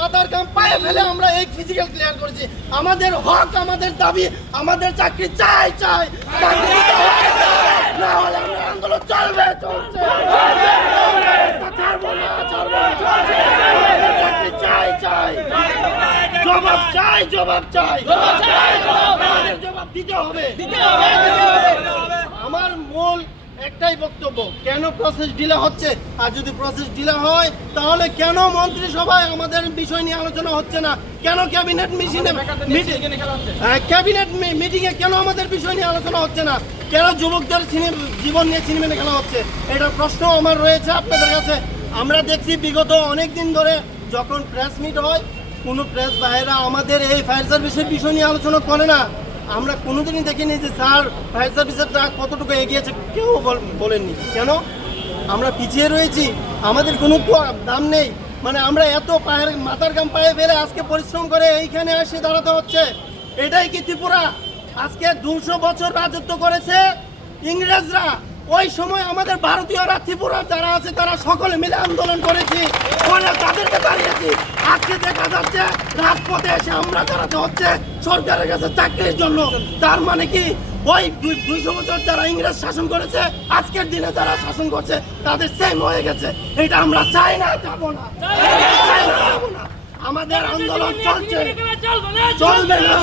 মাথার ঘাম পায়ে ফেলে আমরা এই ফিজিক্যাল ক্লিয়ার করেছি। আমাদের হক, আমাদের দাবি, আমাদের চাকরি চাই চাই, না হলে আমরা আন্দোলন চলবে, চলছে, চাকরি চাই চাই, জবাব চাই, জবাব চাই, জবাব দিতে হবে। আমার মূল একটাই বক্তব্য, কেন প্রসেস ডিলে হচ্ছে? আর যদি প্রসেস ডিলে হয় তাহলে কেন মন্ত্রিসভায় আমাদের বিষয় নিয়ে আলোচনা হচ্ছে না? কেন ক্যাবিনেট মিটিংয়ে কেন আমাদের বিষয় নিয়ে আলোচনা হচ্ছে না? কেন যুবকদের জীবন নিয়ে সিনেমা খেলা হচ্ছে? এটা প্রশ্ন আমার রয়েছে আপনাদের কাছে। আমরা দেখছি বিগত অনেক দিন ধরে যখন প্রেস মিট হয়, কোনো প্রেস ভাইয়েরা আমাদের এই ফায়ার সার্ভিসের বিষয় নিয়ে আলোচনা করে না। আমরা কোনোদিনই দেখিনি যে স্যার ফায়ার সার্ভিসের কতটুকু এগিয়েছে, কেউ বলেননি। কেন? আমরা পিছিয়ে রয়েছি, আমাদের কোনো দাম নেই। মানে আমরা এত মাথার ঘাম পায়ে ফেলে আজকে পরিশ্রম করে এইখানে এসে দাঁড়াতে হচ্ছে। এটাই কি ত্রিপুরা? আজকে 200 বছর রাজত্ব করেছে ইংরেজরা, ওই সময় আমাদের ভারতীয়রা, ত্রিপুরা যারা আছে তারা সকলে মিলে আন্দোলন করেছি, তাদেরকে দাঁড়িয়েছি। আজকে দেখা যাচ্ছে রাজপথে এসে আমরা দাঁড়াতে হচ্ছে সরকারের কাছে চাকরির জন্য। তার মানে কি ওই 200 বছর যারা ইংরেজ শাসন করেছে, আজকের দিনে যারা শাসন করছে তাদের সেম হয়ে গেছে। এটা আমরা চাই না, যাবো না, যাবো না। আমাদের আন্দোলন চলছে, চলবে না।